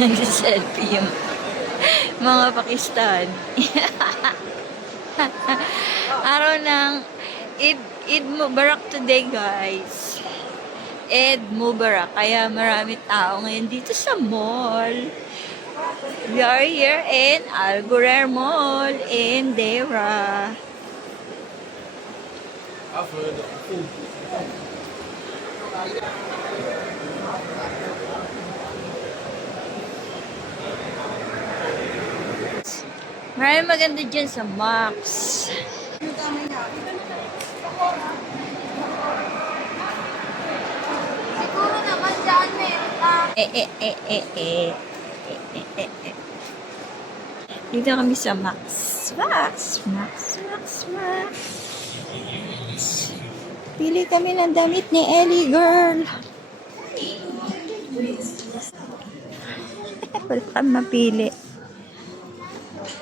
Nag-selfie yung mga Pakistan. Araw ng Eid Mubarak today, guys. Eid Mubarak. Kaya marami tao ngayon dito sa mall. We are here in Al Ghurair Mall in Deira. Maraming maganda dyan sa Max. Siguro naman dyan meron ka. Dito kami sa Max. Pili kami ng damit ni Ellie, girl. Wala kang mapili.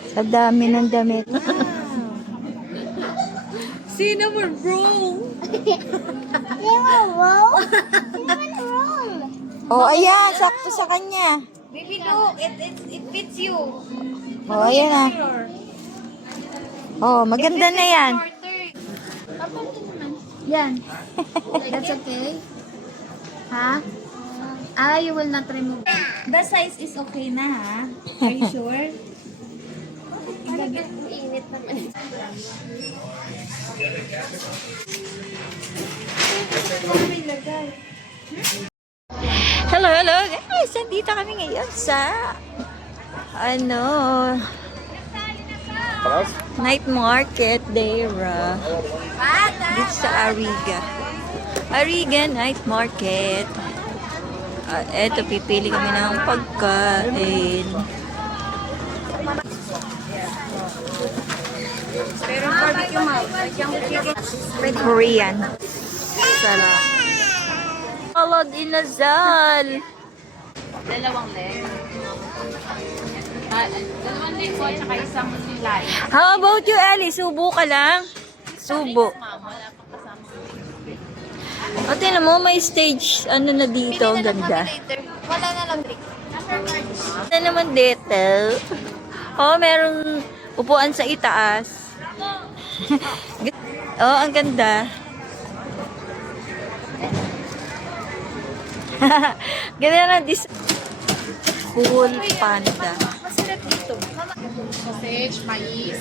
Sa dami ng damit. Cinnamon roll. Oh, ayan. Sakto sa kanya. Baby, look. It fits you. Oh, ayan na. Oh, maganda na yan. Yan. That's okay? Ha? You will not remove. The size is okay na, ha? Are you sure? Init naman. Hello guys. Nandito kami ngayon sa night market Deira. Dito sa Ariga night market. Eto, pipili kami ng pagkain. Pero barbecue ma'am. Korean. Sarap. Salad inasal. Dalawang leg. Dalawang leg ko at saka isang silay. How about you, Ellie? Subo ka lang? Subo. Wala pang kasama. O, tingnan mo, may stage, na dito, ang ganda. Wala na lang drink. Ano naman dito? Oh, merong upuan sa itaas. Oh, ang ganda. Ganda na Cool Panda. Masarap dito. Sausage, mais,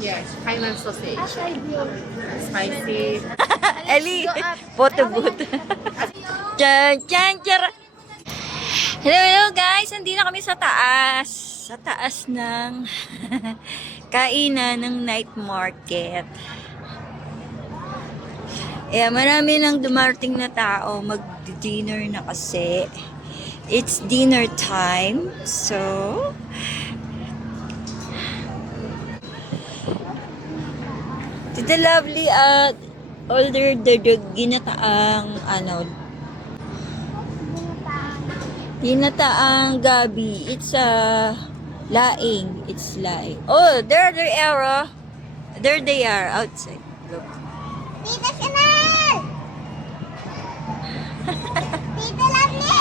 yes, Highland sausage, spicy. Ellie, photo booth. Chan. Hello guys, nandito kami sa taas. Sa taas ng kainan ng night market. Marami nang dumarting na tao. Mag-dinner na kasi. It's dinner time. So, Tita Lovely order the ginataang ginataang gabi. It's laing. It's laing. Oh, there they are. There they are outside. Look. Tita Chanel! Tita Lovely!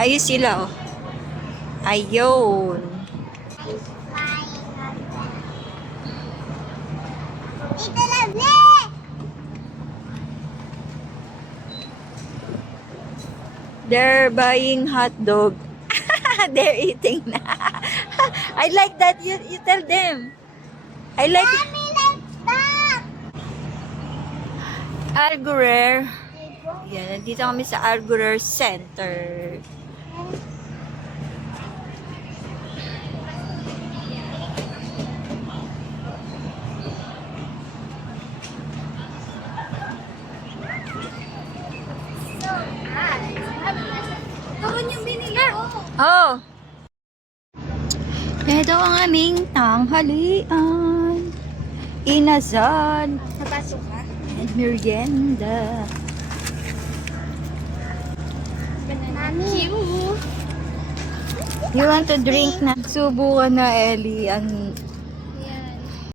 Ayun sila, oh. Ayun. Tita Lovely! They're buying hot dog. They're eating na. I like that. You tell them. I like it. Mommy, let's stop! Al Ghurair. Yan, nandito kami sa Al Ghurair Center. Turon yung binili ko. Oh! Ito ang aming tanghalian. Inasal. Napasok ka? And merienda. Mami. You want to drink na? Subukan na, Ellie.